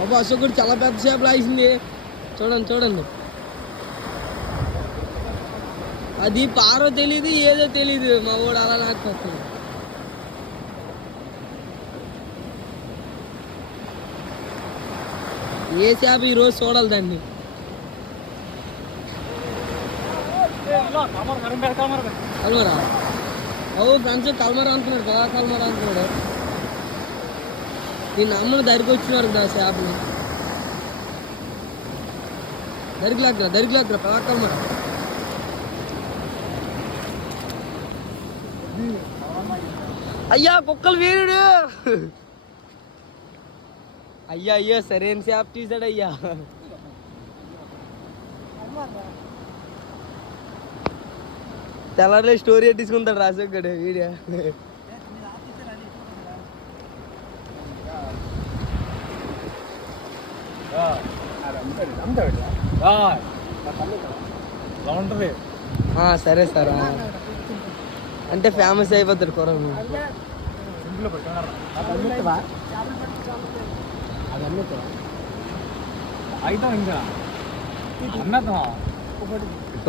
బాబు అశోకుడు చాలా పెద్ద చేపలు వేసింది. చూడండి చూడండి, అది పారో తెలీదు ఏదో తెలీదు, మా వాడు అలా లాక్కొస్తాడు. ఏ చేప ఈరోజు చూడాలి దాన్ని. కల్మరా ఓ ఫ్రెండ్స్, కల్మరా అంటున్నాడు కదా, కల్మరా అంటున్నాడు. దీన్ని అమ్మను దరికి వచ్చినాడు కదా చేపని. దరికి పలా కల్మరా. అయ్యా కుక్కలు వీరుడు. అయ్యా సరైన చేప తీసాడు అయ్యా. తెల్లారిలో స్టోరీ తీసుకుంటాడు రాజశేఖర్ వీడియో. సరే సార్, అంటే ఫేమస్ అయిపోతాడు కూరలు. అయితే ఇంకా